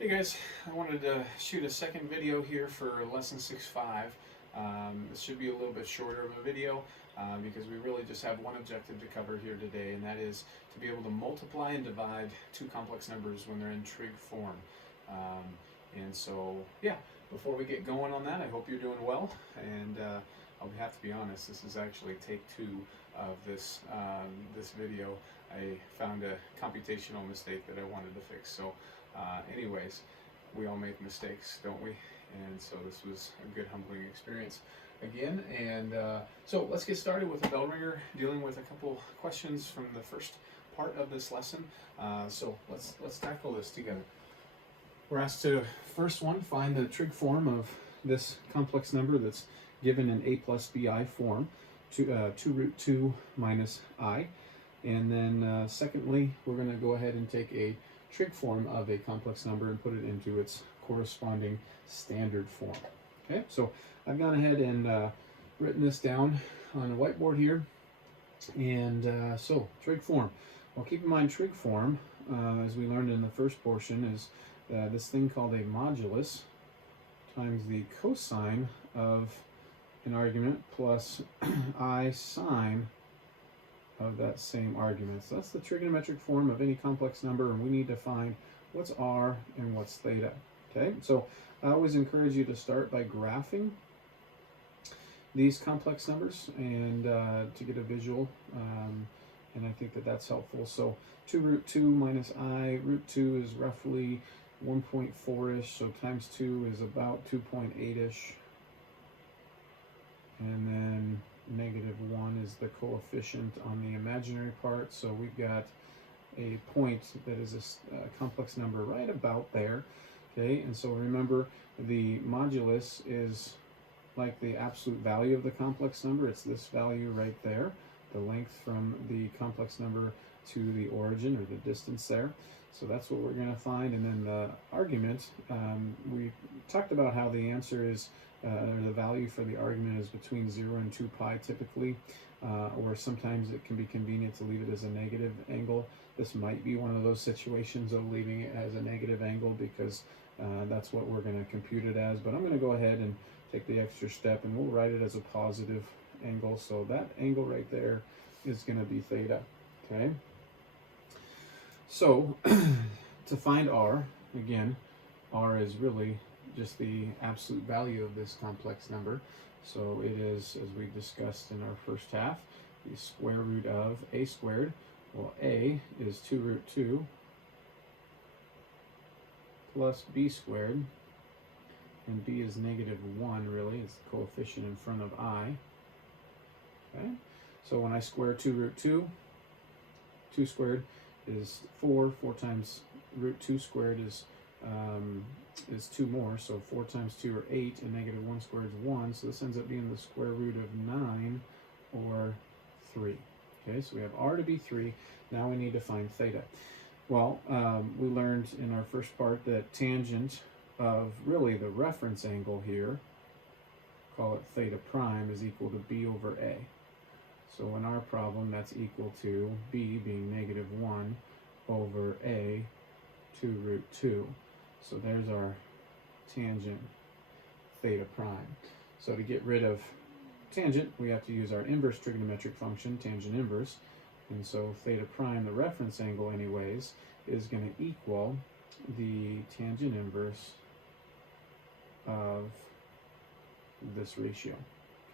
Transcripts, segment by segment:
Hey guys, I wanted to shoot a second video here for lesson 6.5. This should be a little bit shorter of a video because we really just have one objective to cover here today, and that is to be able to multiply and divide two complex numbers when they're in trig form. Yeah, before we get going on that, I hope you're doing well, and I'll have to be honest, this is actually take two of this video. I found a computational mistake that I wanted to fix. Anyways, we all make mistakes, don't we? And so this was a good humbling experience again. So let's get started with a bell ringer, dealing with a couple questions from the first part of this lesson. So let's tackle this together. We're asked to, first one, find the trig form of this complex number that's given in a plus bi form, 2 root 2 minus I. And then secondly, we're going to go ahead and take a trig form of a complex number and put it into its corresponding standard form. Okay, so I've gone ahead and written this down on a whiteboard here. And so trig form. Well, keep in mind trig form, as we learned in the first portion, is this thing called a modulus times the cosine of an argument plus I sine of that same argument. So that's the trigonometric form of any complex number, and we need to find what's r and what's theta. Okay, so I always encourage you to start by graphing these complex numbers and to get a visual, and I think that that's helpful. So 2 root 2 minus I, root 2 is roughly 1.4-ish, so times 2 is about 2.8-ish, and then negative 1 is the coefficient on the imaginary part, so we've got a point that is a complex number right about there. Okay, and so remember, the modulus is like the absolute value of the complex number. It's this value right there, the length from the complex number to the origin, or the distance there. So that's what we're going to find. And then the argument, we talked about how the answer is, or the value for the argument is between 0 and 2 pi typically, or sometimes it can be convenient to leave it as a negative angle. This might be one of those situations of leaving it as a negative angle because that's what we're going to compute it as. But I'm going to go ahead and take the extra step, and we'll write it as a positive angle. So that angle right there is going to be theta. Okay. So to find r, again, r is really just the absolute value of this complex number. So it is, as we discussed in our first half, the square root of a squared. Well, a is 2 root 2 plus b squared, and b is negative 1, really. It's the coefficient in front of I. Okay, so when I square 2 root 2, 2 squared is 4. 4 times root 2 squared is 2 more, so 4 times 2 are 8, and negative 1 squared is 1, so this ends up being the square root of 9, or 3. Okay, so we have r to be 3. Now we need to find theta. Well, we learned in our first part that tangent of really the reference angle here, call it theta prime, is equal to b over a. So in our problem, that's equal to b being negative 1 over a 2 root 2. So there's our tangent theta prime. So to get rid of tangent, we have to use our inverse trigonometric function, tangent inverse. And so theta prime, the reference angle anyways, is going to equal the tangent inverse of this ratio.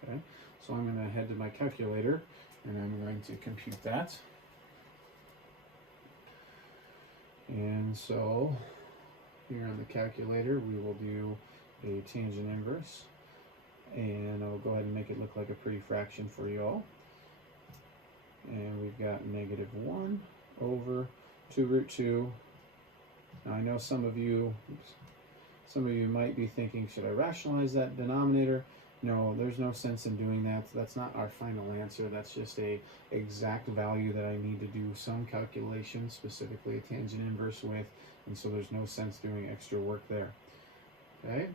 Okay, so I'm going to head to my calculator, and I'm going to compute that. And so here on the calculator, we will do a tangent inverse, and I'll go ahead and make it look like a pretty fraction for you all. And we've got negative 1 over 2 root 2. Now I know some of you might be thinking, should I rationalize that denominator? No, there's no sense in doing that. That's not our final answer. That's just a exact value that I need to do some calculation, specifically a tangent inverse with, and so there's no sense doing extra work there. Okay,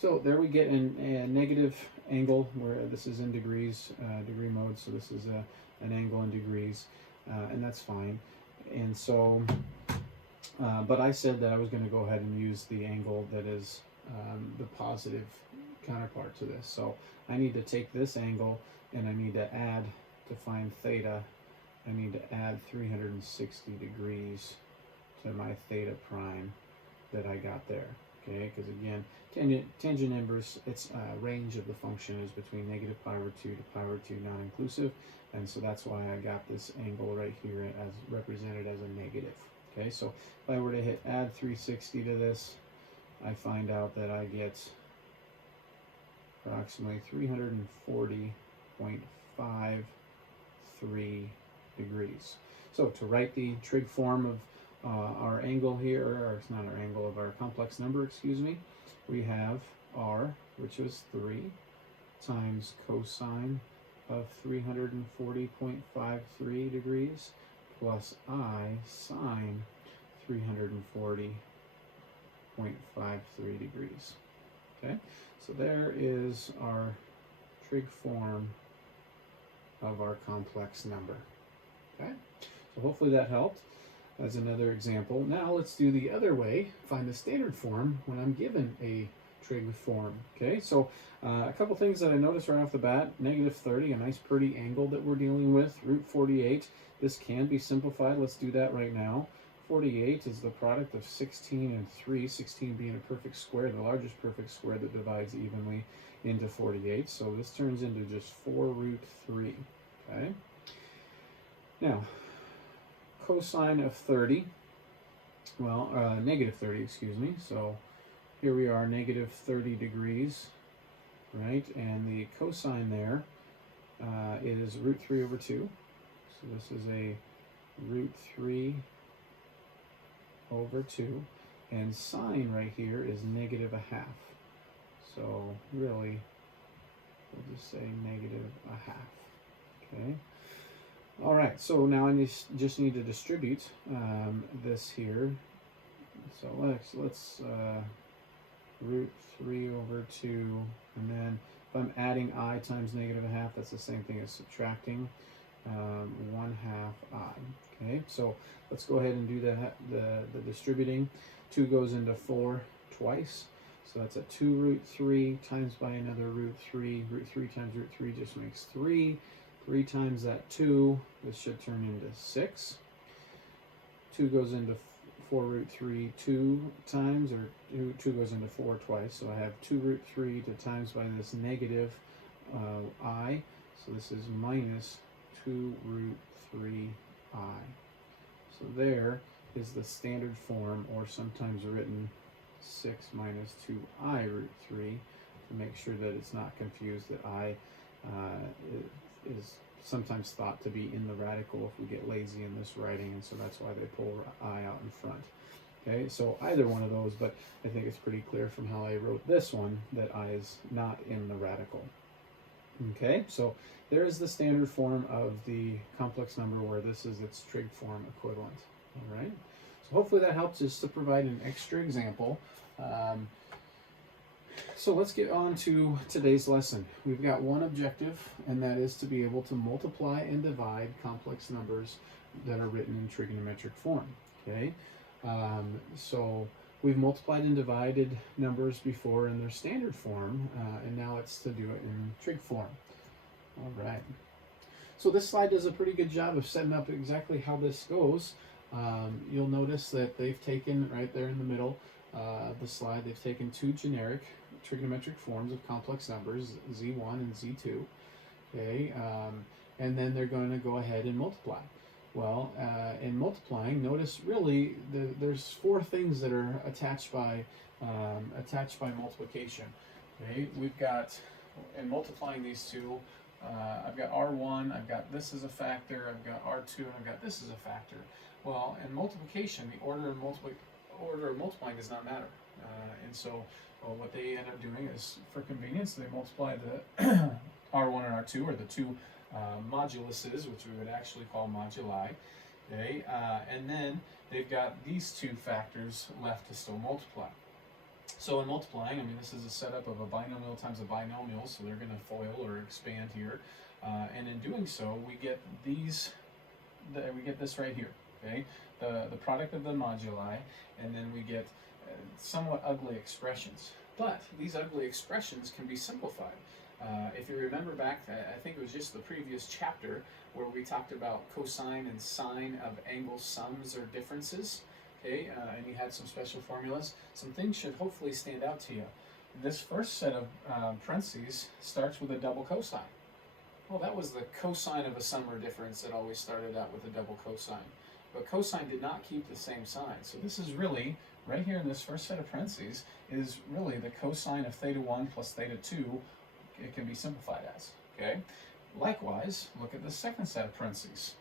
so there we get a negative angle, where this is in degrees, degree mode, so this is an angle in degrees, and that's fine. And so But I said that I was going to go ahead and use the angle that is the positive counterpart to this. So I need to take this angle and I need to add, to find theta, I need to add 360 degrees to my theta prime that I got there. Okay, because again, tangent inverse, its range of the function is between negative pi over 2 to pi over 2 non-inclusive, and so that's why I got this angle right here as represented as a negative. Okay, so if I were to hit add 360 to this, I find out that I get approximately 340.53 degrees. So to write the trig form of our angle here, or it's not our angle, of our complex number, excuse me, we have r, which was 3, times cosine of 340.53 degrees, plus I sine 340.53 degrees. Okay, so there is our trig form of our complex number. Okay, so hopefully that helped. As another example. Now let's do the other way, find the standard form when I'm given a trig form. Okay, so a couple things that I noticed right off the bat. Negative 30, a nice pretty angle that we're dealing with. Root 48, this can be simplified. Let's do that right now. 48 is the product of 16 and 3, 16 being a perfect square, the largest perfect square that divides evenly into 48. So this turns into just 4 root 3. Okay, now cosine of 30, well, negative 30, excuse me. So here we are, negative 30 degrees, right? And the cosine there is root 3 over 2. So this is a root 3 over 2. And sine right here is negative a half. So really, we'll just say negative a half, okay? All right, so now I just need to distribute this here. So let's root 3 over 2, and then if I'm adding I times negative a half, that's the same thing as subtracting 1/2 I. Okay, so let's go ahead and do the distributing. 2 goes into 4 twice, so that's a 2 root 3 times by another root 3. Root 3 times root 3 just makes 3. 3 times that 2, this should turn into 6. 2 goes into 4 root 3 2 times, or 2 goes into 4 twice. So I have 2 root 3 to times by this negative I. So this is minus 2 root 3 I. So there is the standard form, or sometimes written 6 minus 2I root 3, to make sure that it's not confused that I is sometimes thought to be in the radical if we get lazy in this writing, and so that's why they pull I out in front. Okay, so either one of those, but I think it's pretty clear from how I wrote this one that I is not in the radical. Okay, so there is the standard form of the complex number where this is its trig form equivalent. All right, so hopefully that helps just to provide an extra example. So let's get on to today's lesson. We've got one objective, and that is to be able to multiply and divide complex numbers that are written in trigonometric form. Okay, so we've multiplied and divided numbers before in their standard form, and now it's to do it in trig form. All right. So this slide does a pretty good job of setting up exactly how this goes. You'll notice that they've taken right there in the middle of the slide, they've taken 2 generic trigonometric forms of complex numbers, Z1 and Z2, okay, and then they're going to go ahead and multiply. Well, in multiplying, notice really there's 4 things that are attached by multiplication. Okay, we've got, in multiplying these two, I've got R1, I've got this as a factor, I've got R2, and I've got this as a factor. Well, in multiplication, the order of multiplying does not matter, and so what they end up doing is, for convenience, they multiply the R1 and R2, or the 2 moduluses, which we would actually call moduli, okay, and then they've got these 2 factors left to still multiply. So in multiplying, I mean, this is a setup of a binomial times a binomial, so they're going to FOIL or expand here, and in doing so, we get this right here. Okay, the product of the moduli, and then we get somewhat ugly expressions. But these ugly expressions can be simplified. If you remember back, I think it was just the previous chapter where we talked about cosine and sine of angle sums or differences, okay, and you had some special formulas. Some things should hopefully stand out to you. This first set of parentheses starts with a double cosine. Well, that was the cosine of a sum or difference that always started out with a double cosine. But cosine did not keep the same sign. So this is really, right here in this first set of parentheses, is really the cosine of theta 1 plus theta 2. It can be simplified as, okay? Likewise, look at the second set of parentheses.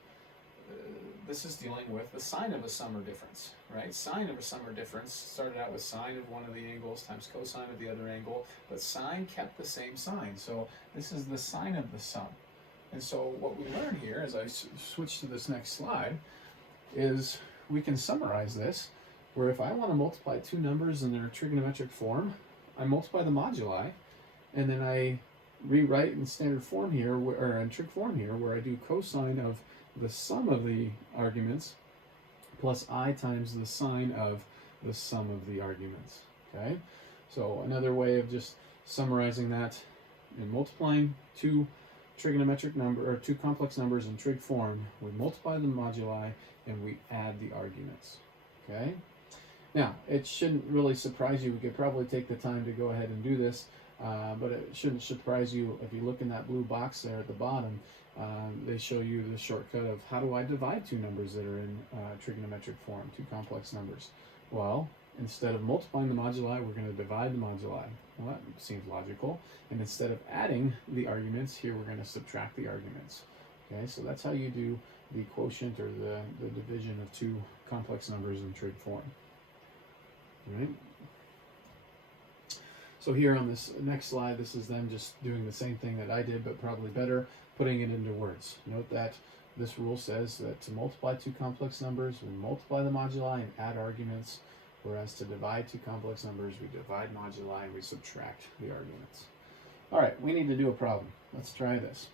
This is dealing with the sine of a sum or difference, right? Sine of a sum or difference started out with sine of one of the angles times cosine of the other angle, but sine kept the same sign. So this is the sine of the sum. And so what we learn here, as I switch to this next slide, is we can summarize this, where if I want to multiply two numbers in their trigonometric form, I multiply the moduli, and then I rewrite in standard form here, or in trig form here, where I do cosine of the sum of the arguments plus I times the sine of the sum of the arguments, okay? So another way of just summarizing that, in multiplying two trigonometric number, or two complex numbers in trig form, we multiply the moduli and we add the arguments, okay? Now, it shouldn't really surprise you. We could probably take the time to go ahead and do this, but it shouldn't surprise you if you look in that blue box there at the bottom. They show you the shortcut of how do I divide two numbers that are in trigonometric form, two complex numbers. Well, instead of multiplying the moduli, we're going to divide the moduli. Well, that seems logical. And instead of adding the arguments, here we're going to subtract the arguments. Okay, so that's how you do the quotient or the division of two complex numbers in trig form. All right. So here on this next slide, this is them just doing the same thing that I did, but probably better, putting it into words. Note that this rule says that to multiply two complex numbers, we multiply the moduli and add arguments, whereas to divide two complex numbers, we divide moduli and we subtract the arguments. All right, we need to do a problem. Let's try this.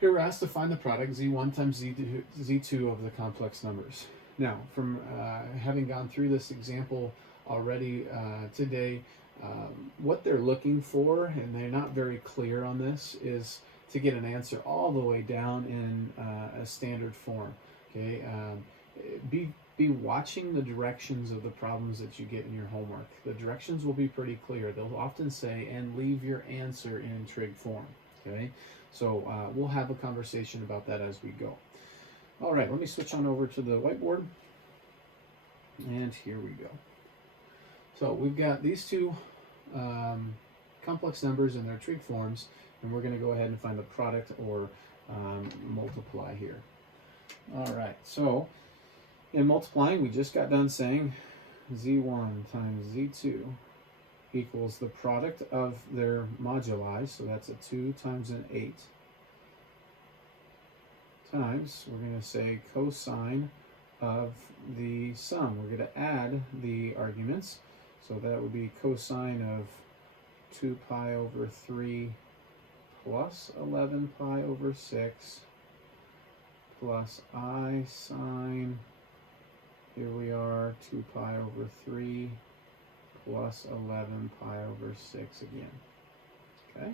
Here we're asked to find the product z1 times z2 of the complex numbers. Now, from having gone through this example already today, what they're looking for, and they're not very clear on this, is to get an answer all the way down in a standard form. Okay, be watching the directions of the problems that you get in your homework. The directions will be pretty clear. They'll often say, and leave your answer in trig form. Okay, so we'll have a conversation about that as we go. All right, let me switch on over to the whiteboard, and here we go. So we've got these two complex numbers in their trig forms, and we're going to go ahead and find the product or multiply here. All right, so in multiplying, we just got done saying z1 times z2 equals the product of their moduli, so that's a 2 times an 8, times, we're going to say cosine of the sum. We're going to add the arguments, so that would be cosine of 2 pi over 3 plus 11 pi over 6 plus I sine, here we are, 2 pi over 3 plus 11 pi over 6 again. Okay?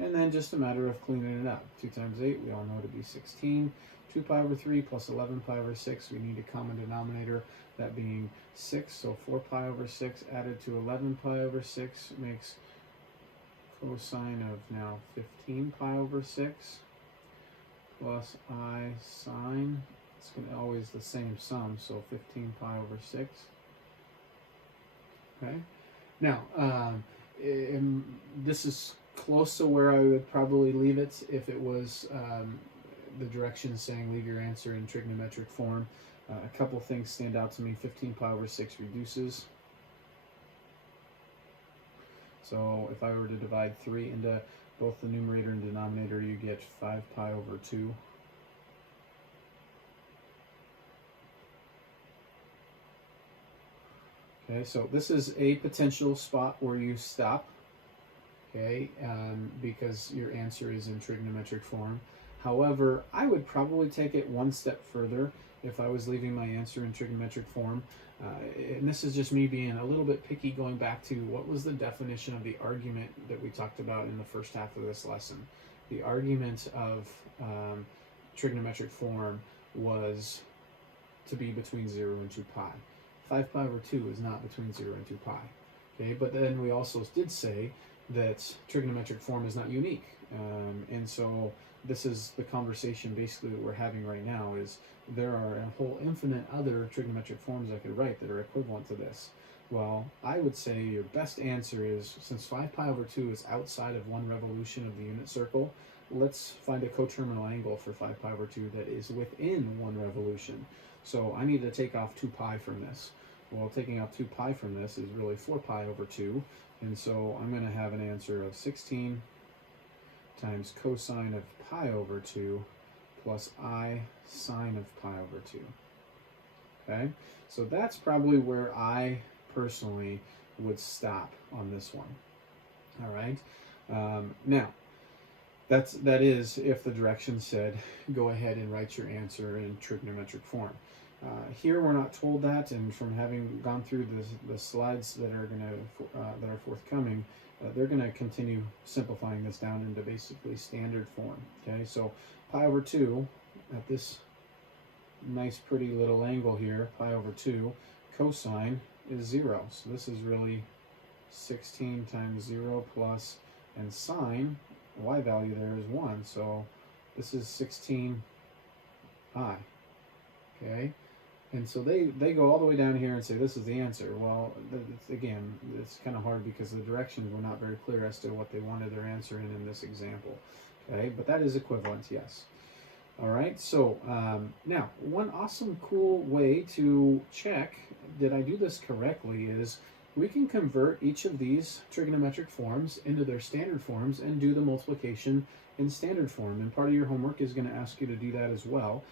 And then just a matter of cleaning it up. 2 times 8, we all know to be 16. 2 pi over 3 plus 11 pi over 6, we need a common denominator, that being 6. So 4 pi over 6 added to 11 pi over 6 makes cosine of now 15 pi over 6 plus I sine. It's going to always the same sum, so 15 pi over 6. Okay. Now, this is close to where I would probably leave it if it was the directions saying leave your answer in trigonometric form. A couple things stand out to me. 15 pi over 6 reduces. So if I were to divide 3 into both the numerator and denominator, you get 5 pi over 2. Okay, so this is a potential spot where you stop, okay, because your answer is in trigonometric form. However, I would probably take it one step further if I was leaving my answer in trigonometric form. And this is just me being a little bit picky, going back to what was the definition of the argument that we talked about in the first half of this lesson. The argument of trigonometric form was to be between 0 and 2 pi. 5 pi over 2 is not between 0 and 2 pi. Okay, but then we also did say that trigonometric form is not unique. And so this is the conversation basically that we're having right now, is there are a whole infinite other trigonometric forms I could write that are equivalent to this. Well, I would say your best answer is, since 5 pi over 2 is outside of one revolution of the unit circle, let's find a coterminal angle for 5 pi over 2 that is within one revolution. So I need to take off 2 pi from this. Well, taking off 2 pi from this is really 4 pi over 2, and so I'm going to have an answer of 16 times cosine of pi over 2 plus I sine of pi over 2. Okay, so that's probably where I personally would stop on this one. All right, now that is if the directions said go ahead and write your answer in trigonometric form. Here we're not told that, and from having gone through the slides that are that are forthcoming, they're going to continue simplifying this down into basically standard form. Okay, so pi over 2 at this nice pretty little angle here, pi over 2, cosine is 0. So this is really 16 times 0 plus, and sine, y value there is 1. So this is 16i. Okay, and so they go all the way down here and say this is the answer. Well, again, it's kind of hard because the directions were not very clear as to what they wanted their answer in this example. Okay, but that is equivalent, yes. All right, so now one awesome cool way to check did I do this correctly is we can convert each of these trigonometric forms into their standard forms and do the multiplication in standard form. And part of your homework is going to ask you to do that as well.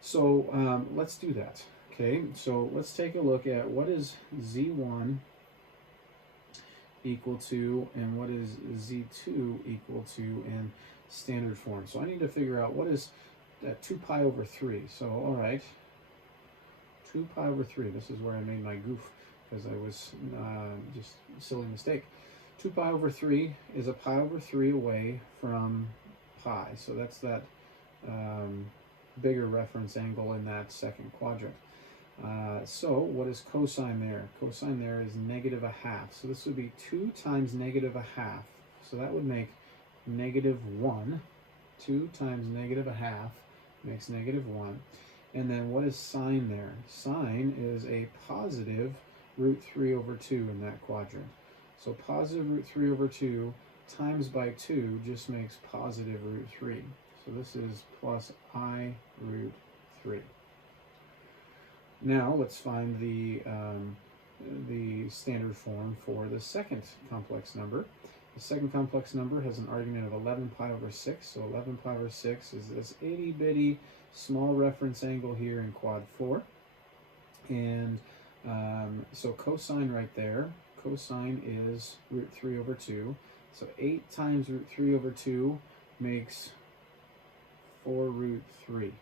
So let's do that. Okay, so let's take a look at what is Z1 equal to and what is Z2 equal to in standard form. So I need to figure out what is that 2 pi over 3. So all right, 2 pi over 3. This is where I made my goof because I was just silly mistake. 2 pi over 3 is a pi over 3 away from pi. So that's that bigger reference angle in that second quadrant. So what is cosine there? Cosine there is negative a half. So this would be 2 times negative a half. So that would make negative 1. 2 times negative a half makes negative 1. And then what is sine there? Sine is a positive root 3 over 2 in that quadrant. So positive root 3 over 2 times by 2 just makes positive root 3. So this is plus I root 3. Now let's find the standard form for the second complex number. The second complex number has an argument of 11 pi over 6. So 11 pi over 6 is this itty bitty small reference angle here in quad 4. And so cosine right there, cosine is root 3 over 2. So 8 times root 3 over 2 makes 4 root 3.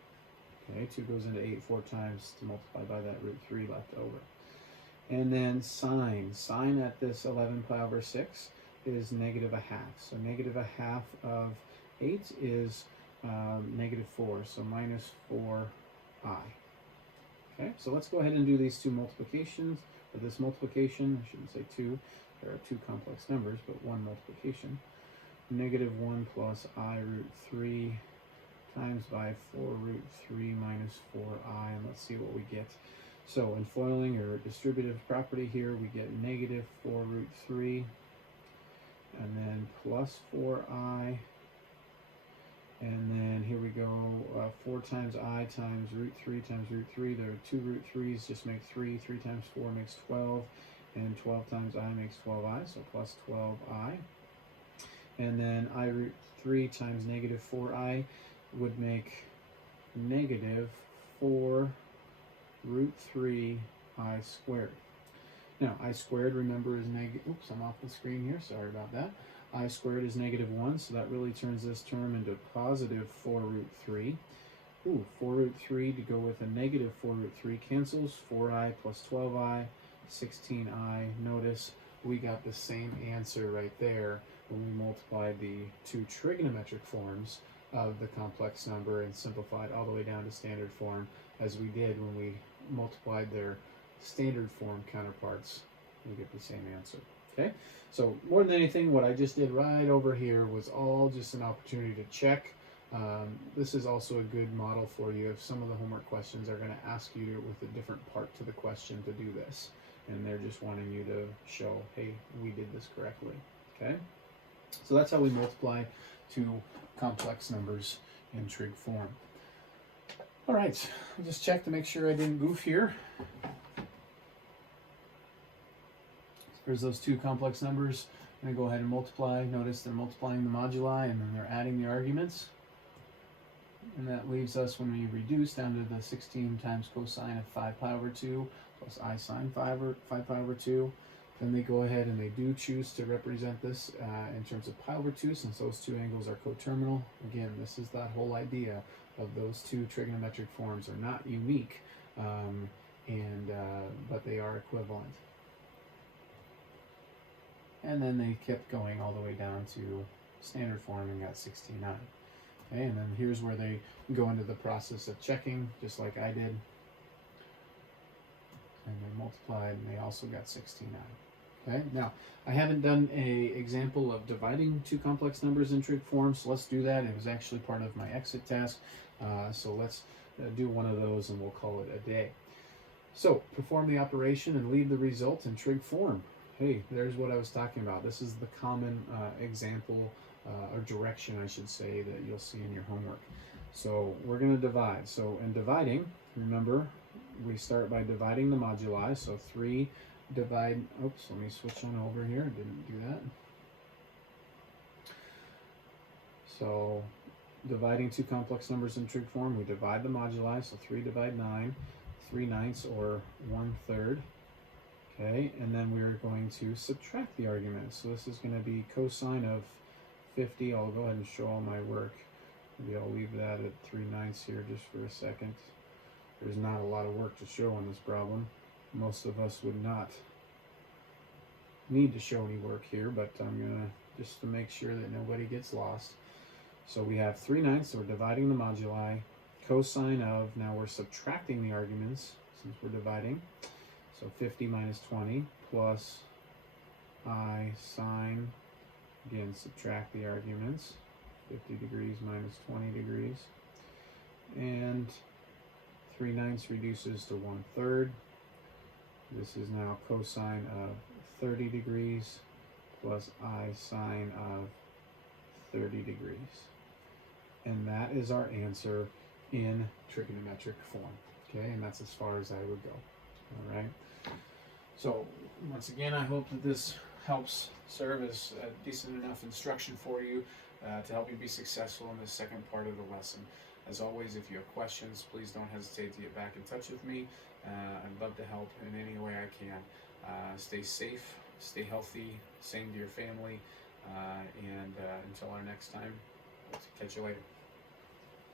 Okay, 2 goes into 8 4 times to multiply by that root 3 left over. And then sine. Sine at this 11 pi over 6 is negative a half. So negative a half of 8 is negative 4. So minus 4i. Okay, so let's go ahead and do these two multiplications. For this multiplication, I shouldn't say two. There are two complex numbers, but one multiplication. Negative 1 plus I root 3 times by 4 root 3 minus 4i, and let's see what we get. So in FOILing or distributive property here, we get negative 4 root 3, and then plus 4i, and then here we go, 4 times I times root 3 times root 3. There are 2 root 3's, just make 3. 3 times 4 makes 12, and 12 times I makes 12i, so plus 12i. And then I root 3 times negative 4i would make negative 4 root 3 I squared. Now, I squared, remember, is negative, oops, I'm off the screen here, sorry about that. I squared is negative 1, so that really turns this term into positive 4 root 3, 4 root 3 to go with a negative 4 root 3 cancels. 4i plus 12i, 16i. Notice we got the same answer right there when we multiplied the two trigonometric forms of the complex number and simplified all the way down to standard form, as we did when we multiplied their standard form counterparts. We get the same answer. Okay, so more than anything, what I just did right over here was all just an opportunity to check. This is also a good model for you if some of the homework questions are going to ask you with a different part to the question to do this, and they're just wanting you to show, hey, we did this correctly. Okay, so that's how we multiply two complex numbers in trig form. All right, I'll just check to make sure I didn't goof here. There's those two complex numbers. I'm going to go ahead and multiply. Notice they're multiplying the moduli and then they're adding the arguments. And that leaves us, when we reduce, down to the 16 times cosine of 5 pi over 2 plus I sine 5 pi over 2. Then they go ahead and they do choose to represent this in terms of pi over 2, since those two angles are coterminal. Again, this is that whole idea of those two trigonometric forms are not unique, but they are equivalent. And then they kept going all the way down to standard form and got 16i. Okay, and then here's where they go into the process of checking, just like I did. And they multiplied, and they also got 16i. Okay, now I haven't done an example of dividing two complex numbers in trig form, so let's do that. It was actually part of my exit task, so let's do one of those and we'll call it a day. So perform the operation and leave the result in trig form. Hey, there's what I was talking about. This is the common example or direction, I should say, that you'll see in your homework. So we're going to divide. So in dividing, remember, we start by dividing the moduli. So 3 divide, oops, let me switch on over here. Didn't do that. So dividing two complex numbers in trig form, we divide the moduli. So 3 divide 9, 3/9 or 1/3. Okay, and then we're going to subtract the argument. So this is going to be cosine of 50. I'll go ahead and show all my work. Maybe I'll leave that at 3/9 here just for a second. There's not a lot of work to show on this problem. Most of us would not need to show any work here, but I'm going to, just to make sure that nobody gets lost. So we have 3/9, so we're dividing the moduli. Cosine of, now we're subtracting the arguments since we're dividing. So 50 minus 20 plus I sine, again, subtract the arguments. 50 degrees minus 20 degrees. And 3/9 reduces to 1/3. This is now cosine of 30 degrees plus I sine of 30 degrees. And that is our answer in trigonometric form. Okay, and that's as far as I would go. All right. So once again, I hope that this helps serve as a decent enough instruction for you to help you be successful in the second part of the lesson. As always, if you have questions, please don't hesitate to get back in touch with me. I'd love to help in any way I can. Stay safe, stay healthy, same to your family, and until our next time, catch you later.